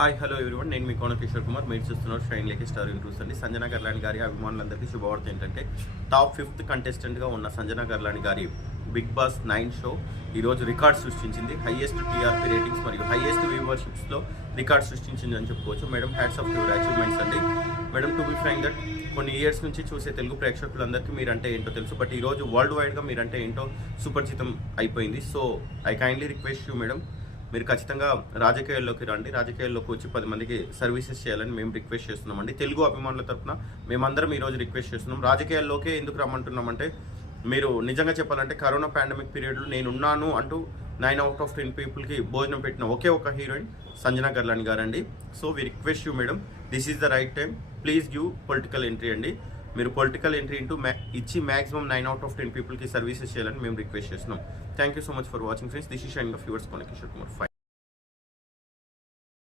Hi hello everyone, నేను మీ కోన కిషోర్ కుమార్. మీరు చూస్తున్నారు షైన్ లేక్ స్టార్ ఇంట్రూస్ అండి. సంజన గర్లాని గారి అభిమానులందరికీ శుభవార్త ఏంటంటే టాప్ 5th కంటెస్టెంట్గా ఉన్న సంజన గర్లాని గారి బిగ్ బాస్ 9 షో ఈరోజు రికార్డ్ సృష్టించింది. హైయెస్ట్ టీఆర్పీ రేటింగ్స్ మరియు హైయెస్ట్ వ్యూవర్షిప్స్లో రికార్డ్ సృష్టించింది అని చెప్పుకోవచ్చు. Madam, hats off your achievements అండి. Madam, to be frank that కొన్ని ఇయర్స్ నుంచి చూసే తెలుగు ప్రేక్షకులందరికీ మీరంటే ఏంటో తెలుసు, బట్ ఈరోజు వరల్డ్ వైడ్గా మీరంటే ఏంటో సుపరిచితం అయిపోయింది. So I kindly request you madam, మీరు ఖచ్చితంగా రాజకీయాల్లోకి రండి. రాజకీయాల్లోకి వచ్చి 10 మందికి సర్వీసెస్ చేయాలని మేము రిక్వెస్ట్ చేస్తున్నామండి. తెలుగు అభిమానుల తరఫున మేమందరం ఈరోజు రిక్వెస్ట్ చేస్తున్నాం. రాజకీయాల్లోకే ఎందుకు రమ్మంటున్నామంటే, మీరు నిజంగా చెప్పాలంటే కరోనా పాండమిక్ పీరియడ్లో నేనున్నాను అంటూ 9 out of 10 పీపుల్కి భోజనం పెట్టిన ఒకే ఒక హీరోయిన్ సంజన గర్లాని గారండి. So we request you madam, this is the right time. Please give political entry అండి. మీరు పొలిటికల్ ఎంట్రీ ఇచ్చి మ్యాక్సిమం 9 out of 10 పీపుల్కి సర్వీసెస్ చేయాలని మేము రిక్వెస్ట్ చేస్తున్నాం. Thank you so much for watching friends. This is shining of yours Kona Kishore Kumar.